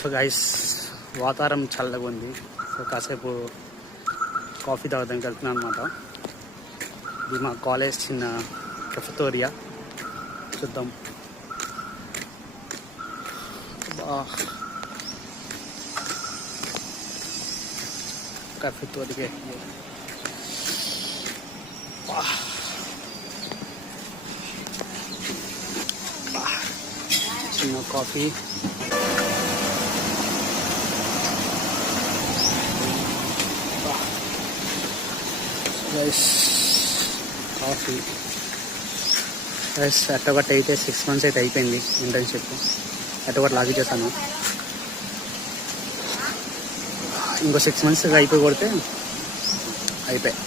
So guys వాతావరణం చల్లగా ఉంది. సో కాసేపు కాఫీ తాగడానికి వెళ్తున్నాను అనమాట. ఇది మా కాలేజ్ చిన్న కెఫెటోరియా. చూద్దాం. కెఫెటోరియా చిన్న కాఫీ. కాఫీ అట్టొకటి అయితే 6 months అయితే అయిపోయింది ఇంటర్న్షిప్. అట్టొకటి లాగి చేశాను. ఇంకో 6 months అయిపోయి కొడితే అయిపోయాయి.